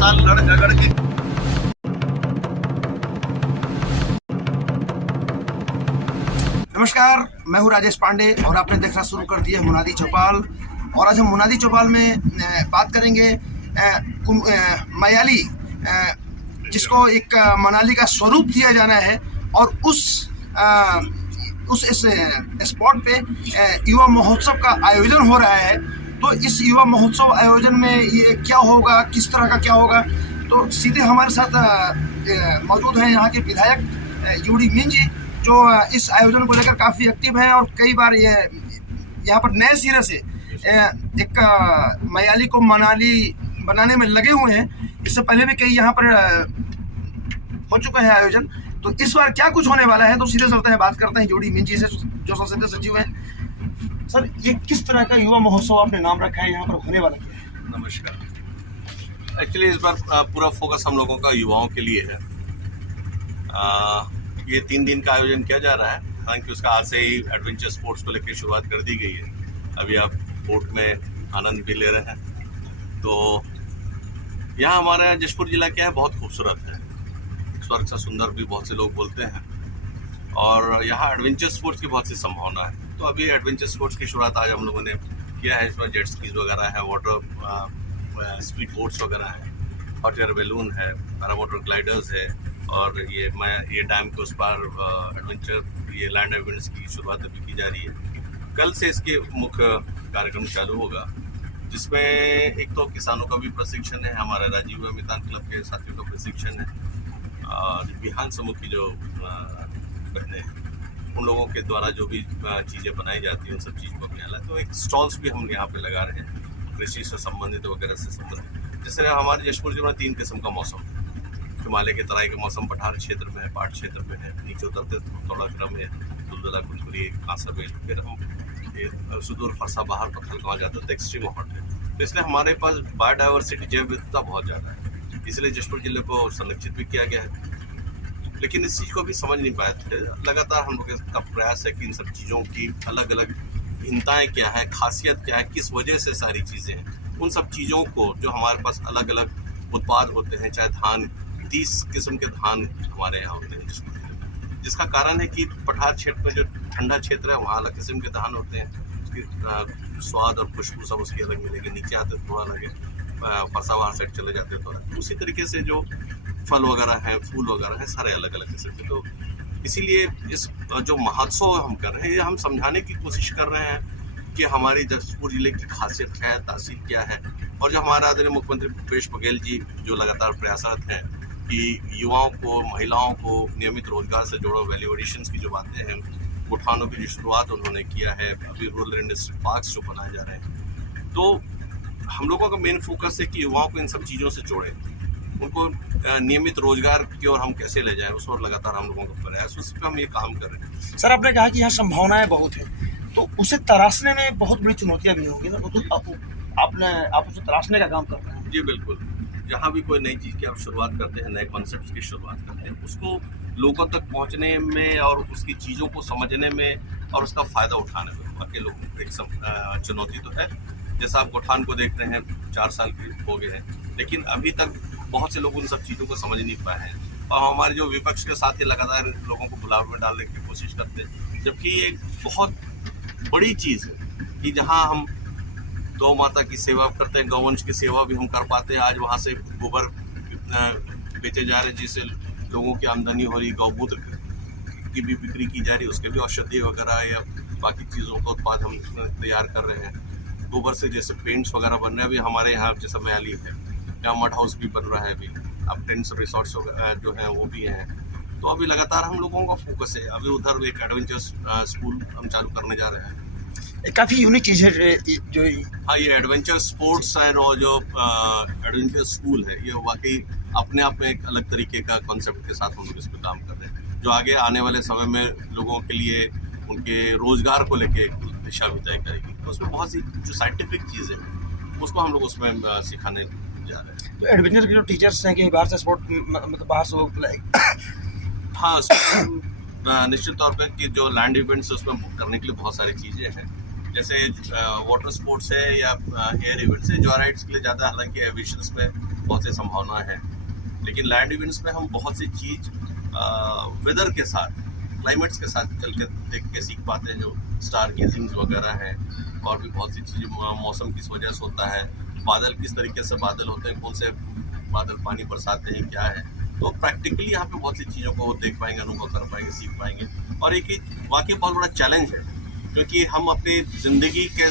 साल लड़ झगड़ के। नमस्कार, मैं हूं राजेश पांडे और आपने देखना शुरू कर दिया मुनादी चौपाल। और आज हम मुनादी चौपाल में बात करेंगे मयाली, जिसको एक मनाली का स्वरूप दिया जाना है। और उस स्पॉट पे युवा महोत्सव का आयोजन हो रहा है। तो इस युवा महोत्सव आयोजन में ये क्या होगा, किस तरह का क्या होगा, तो सीधे हमारे साथ मौजूद हैं यहाँ के विधायक यूडी मीन जी, जो इस आयोजन को लेकर काफ़ी एक्टिव हैं और कई बार ये यहाँ पर नए सिरे से एक मयाली को मनाली बनाने में लगे हुए हैं। इससे पहले भी कई यहाँ पर हो चुका है आयोजन। तो इस बार क्या कुछ होने वाला है, तो सीधे चलते हैं, बात करते हैं यूडी मीन जी से, जो संसदीय सचिव हैं। सर, ये किस तरह का युवा महोत्सव आपने नाम रखा है, यहाँ पर होने वाला क्या है? नमस्कार। एक्चुअली इस बार पूरा फोकस हम लोगों का युवाओं के लिए है। ये 3 दिन का आयोजन किया जा रहा है। हालांकि उसका आज से ही एडवेंचर स्पोर्ट्स को लेकर शुरुआत कर दी गई है। अभी आप बोट में आनंद भी ले रहे हैं। तो यहाँ हमारा जशपुर जिला क्या है, बहुत खूबसूरत है, स्वर्ग सा सुंदर भी बहुत से लोग बोलते हैं। और यहाँ एडवेंचर स्पोर्ट्स की बहुत सी संभावना है। तो अभी एडवेंचर स्पोर्ट्स की शुरुआत आज हम लोगों ने किया है। इसमें जेट स्कीज वगैरह है, वाटर स्पीड बोट्स वगैरह है, हॉट एयर बैलून है, पैरामोटर ग्लाइडर्स है, और ये डैम के उस पार एडवेंचर, ये लैंड इवेंट्स की शुरुआत अभी की जा रही है। कल से इसके मुख्य कार्यक्रम चालू होगा, जिसमें एक तो किसानों का भी प्रशिक्षण है, हमारे राजीव मितान क्लब के साथियों का प्रशिक्षण है, और बिहान समूह की जो बहने हैं उन लोगों के द्वारा जो भी चीज़ें बनाई जाती हैं उन सब चीज़ को अपनाना। तो एक स्टॉल्स भी हम यहाँ पे लगा रहे हैं, कृषि से संबंधित वगैरह से संबंधित। जैसे हमारे जशपुर जिले में 3 किस्म का मौसम, हिमालय के तराई के मौसम पठार क्षेत्र में है, पाट क्षेत्र में है, नीचे उतरते थोड़ा क्रम है, दुलदुला कुलकुली कांसाबेल, फिर हम सुदूर फरसा बाहर पत्थल गाँव जाते हैं तो एक्सट्रीम हॉट है। तो इसलिए हमारे पास बायोडाइवर्सिटी, जैव विविधता बहुत ज़्यादा है, इसलिए जशपुर जिले को संरक्षित भी किया गया है। लेकिन इस चीज़ को भी समझ नहीं पाए थे। लगातार हम लोग का प्रयास है कि इन सब चीज़ों की अलग अलग भिन्नताएँ क्या है, खासियत क्या है, किस वजह से सारी चीज़ें हैं, उन सब चीज़ों को जो हमारे पास अलग अलग उत्पाद होते हैं, चाहे धान, 30 किस्म के धान हमारे यहाँ होते हैं, जिसका कारण है कि पठार क्षेत्र में जो ठंडा क्षेत्र है वहाँ अलग किस्म के धान होते हैं, उसकी स्वाद और खुशबू सब उसकी अलग मिलेगी। नीचे आते थोड़ा अलग है, फरसावार साइड चले जाते हैं थोड़ा। उसी तरीके से जो फल वगैरह हैं, फूल वगैरह हैं, सारे अलग अलग किस्म के। तो इसीलिए इस जो महोत्सव हम कर रहे हैं, ये हम समझाने की कोशिश कर रहे हैं कि हमारी जशपुर जिले की खासियत क्या है, तासीर क्या है। और जो हमारा आदरणीय मुख्यमंत्री भूपेश बघेल जी जो लगातार प्रयासरत हैं कि युवाओं को, महिलाओं को नियमित रोजगार से जोड़ो, वैल्यू एडिशंस की जो बातें हैं, गोठानों की जो शुरुआत उन्होंने किया है, अभी रूरल इंडस्ट्री पार्क्स जो बनाए जा रहे हैं। तो हम लोगों का मेन फोकस है कि युवाओं को इन सब चीज़ों से जोड़ें, उनको नियमित रोजगार की ओर हम कैसे ले जाएं, उस और लगातार हम लोगों का प्रयास, उस पर हम ये काम कर रहे हैं। सर, आपने कहा कि यहाँ संभावनाएं बहुत है, तो उसे तराशने में बहुत बड़ी चुनौतियाँ भी होंगी ना, तो आप उसे तराशने का काम कर रहे हैं। जी बिल्कुल। जहाँ भी कोई नई चीज़ की आप शुरुआत करते हैं, नए कॉन्सेप्ट्स की शुरुआत करते हैं, उसको लोगों तक पहुँचने में और उसकी चीज़ों को समझने में और उसका फ़ायदा उठाने में वाकई लोगों को एक चुनौती तो है। जैसा आप गोठान को देख रहे हैं, 4 साल के हो गए हैं, लेकिन अभी तक बहुत से लोग उन सब चीज़ों को समझ नहीं पाए हैं। और हमारे जो विपक्ष के साथ ही लगातार लोगों को बुलाव में डालने की कोशिश करते हैं, जबकि ये एक बहुत बड़ी चीज़ है कि जहाँ हम गौ माता की सेवा करते हैं, गौवंश की सेवा भी हम कर पाते हैं। आज वहाँ से गोबर बेचे जा रहे हैं, जिससे लोगों की आमदनी हो रही, गौमूत्र की भी बिक्री की जा रही है, उसके भी औषधि वगैरह या बाकी चीज़ों का उत्पाद हम तैयार कर रहे हैं। गोबर से जैसे पेंट्स वगैरह बन रहे हैं, अभी हमारे यहाँ जैसा मयाली है, यहाँ मड हाउस भी बन रहा है, अभी अब टेंट्स रिसोर्ट्स जो हैं वो भी हैं। तो अभी लगातार हम लोगों का फोकस है। अभी उधर एक एडवेंचर स्कूल हम चालू करने जा रहे हैं। काफ़ी यूनिक चीज़ है जो, हाँ, ये एडवेंचर स्पोर्ट्स है और जो एडवेंचर स्कूल है, ये वाकई अपने आप में एक अलग तरीके का कॉन्सेप्ट के साथ हम लोग इस पर काम कर रहे हैं, जो आगे आने वाले समय में लोगों के लिए उनके रोजगार को लेके दिशा भी तय करेगी। तो उसमें बहुत सी जो साइंटिफिक चीज़ें हैं उसको हम लोग उसमें सिखाने जा रहे हैं। तो एडवेंचर के जो टीचर्स हैं कि बाहर से स्पोर्ट, मतलब बाहर से लोग हाँ, निश्चित तौर पे कि जो लैंड इवेंट्स है उसमें करने के लिए बहुत सारी चीज़ें हैं, जैसे वाटर स्पोर्ट्स है या एयर इवेंट्स है। जॉय राइड्स के लिए ज़्यादा, हालांकि एविएशंस में बहुत सी संभावनाएं हैं, लेकिन लैंड इवेंट्स में हम बहुत सी चीज़ वेदर के साथ, क्लाइमेट्स के साथ चल के देख के सीख पाते हैं, जो स्टार गेजिंग्स वगैरह हैं और भी बहुत सी चीज़ें, मौसम किस वजह से होता है, बादल किस तरीके से बादल होते हैं, कौन से बादल पानी बरसाते हैं, क्या है। तो प्रैक्टिकली यहाँ पे बहुत सी चीज़ों को देख पाएंगे, अनुभव कर पाएंगे, सीख पाएंगे। और एक वाकई बहुत बड़ा चैलेंज है, क्योंकि हम अपनी ज़िंदगी के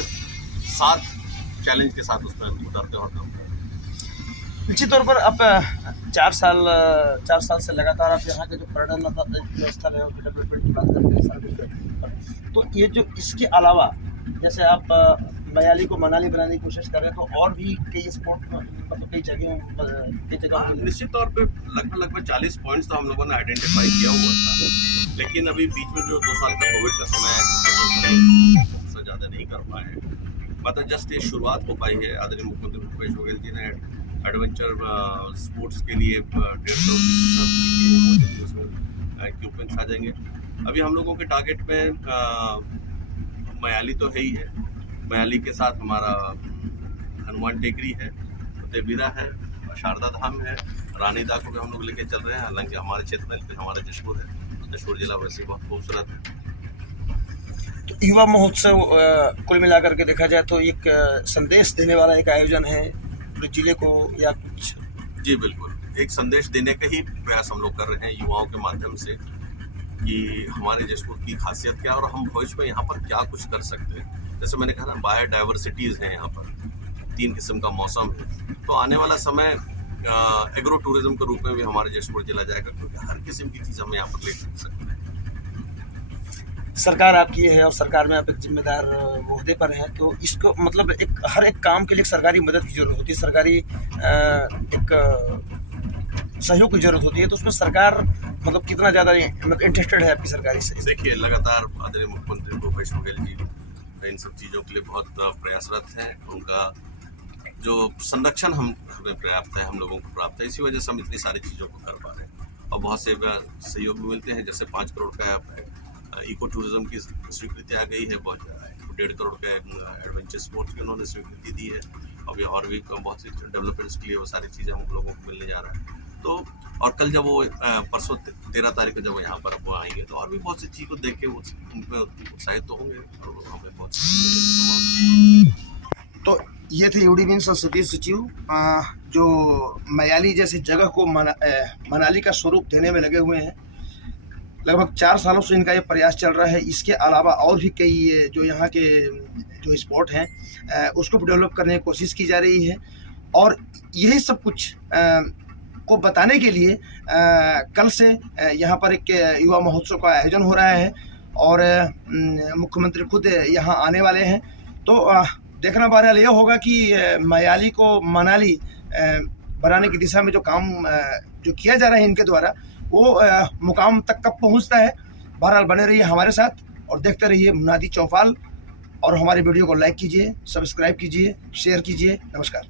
साथ चैलेंज के साथ उसमें उतरते और काम करते हैं। निश्चित तौर पर आप 4 साल से लगातार आप यहाँ के जो पर्यटन स्थल है उनके डेवलपमेंट की बात करते हैं। तो ये जो इसके अलावा जैसे आप मयाली को मनाली बनाने की कोशिश कर रहे हैं, तो और भी कई स्पॉट मतलब कई जगह निश्चित तौर पे लगभग 40 पॉइंट्स तो हम लोगों ने आइडेंटिफाई किया हुआ था, लेकिन अभी बीच में जो 2 साल का कोविड का समय है उससे ज़्यादा नहीं कर पाए हैं। मतलब जस्ट ये शुरुआत हो पाई है। आदरणीय मुख्यमंत्री भूपेश बघेल जी ने एडवेंचर स्पोर्ट्स के लिए 150 इक्विपमेंट्स आ जाएंगे। अभी हम लोगों के टारगेट में मयाली तो है ही है, मयाली के साथ हमारा हनुमान टेकरी है, देवीरा है, शारदा धाम है, रानीदा को भी हम लोग लेके चल रहे हैं। हालांकि हमारे क्षेत्र में, लेकिन हमारा जशपुर है, जशपुर जिला वैसे बहुत खूबसूरत है। तो युवा महोत्सव कुल मिलाकर के देखा जाए तो एक संदेश देने वाला एक आयोजन है पूरे जिले को, या कुछ? जी बिल्कुल, एक संदेश देने का ही प्रयास हम लोग कर रहे हैं युवाओं के माध्यम से, कि हमारे जशपुर की खासियत क्या है और हम भविष्य में यहाँ पर क्या कुछ कर सकते हैं। जैसे मैंने कहा ना, बायोडाइवर्सिटीज़ हैं यहाँ पर, 3 किस्म का मौसम है। तो आने वाला समय एग्रो टूरिज्म के रूप में भी हमारे जशपुर जिला जाएगा, क्योंकि हर किस्म की चीज़ हम यहाँ पर ले सकते हैं। सरकार आपकी है और सरकार में आप एक जिम्मेदार ओहदे पर हैं, तो इसको मतलब हर एक काम के लिए सरकारी मदद की जरूरत होती है, सरकारी एक सहयोग की जरूरत होती है। तो उसमें सरकार मतलब कितना ज़्यादा मतलब इंटरेस्टेड है आपकी सरकारी से? देखिए, लगातार आदरणीय मुख्यमंत्री भूपेश बघेल जी इन सब चीज़ों के लिए बहुत प्रयासरत हैं। उनका जो संरक्षण हमें पर्याप्त है, हम लोगों को प्राप्त है, इसी वजह से हम इतनी सारी चीज़ों को कर पा रहे हैं। और बहुत से सहयोग भी मिलते हैं, जैसे 5 करोड़ का इको टूरिज्म की स्वीकृति आ गई है, बहुत 1.5 करोड़ का एडवेंचर स्पोर्ट्स की उन्होंने स्वीकृति दी है। अभी और भी बहुत सी डेवलपमेंट्स के लिए वो सारी चीज़ें हम लोगों को मिलने जा रहा है। तो और कल जब वो परसों 13 तारीख को जब वो यहाँ पर वो आएंगे, तो और भी बहुत सी चीज़ को देख के उनमें उत्साहित तो होंगे और हमें बहुत तो ये थे यूडीबीन संसदीय सचिव जो मयाली जैसी जगह को मनाली का स्वरूप देने में लगे हुए हैं। लगभग 4 सालों से इनका ये प्रयास चल रहा है। इसके अलावा और भी कई जो यहाँ के जो स्पॉट हैं उसको डेवलप करने की कोशिश की जा रही है। और यही सब कुछ को बताने के लिए कल से यहाँ पर एक युवा महोत्सव का आयोजन हो रहा है और मुख्यमंत्री खुद यहाँ आने वाले हैं। तो देखना बहरहाल यह होगा कि मयाली को मनाली बनाने की दिशा में जो काम जो किया जा रहा है इनके द्वारा, वो मुकाम तक कब पहुंचता है। बहरहाल बने रहिए हमारे साथ और देखते रहिए मुनादी चौपाल, और हमारी वीडियो को लाइक कीजिए, सब्सक्राइब कीजिए, शेयर कीजिए। नमस्कार।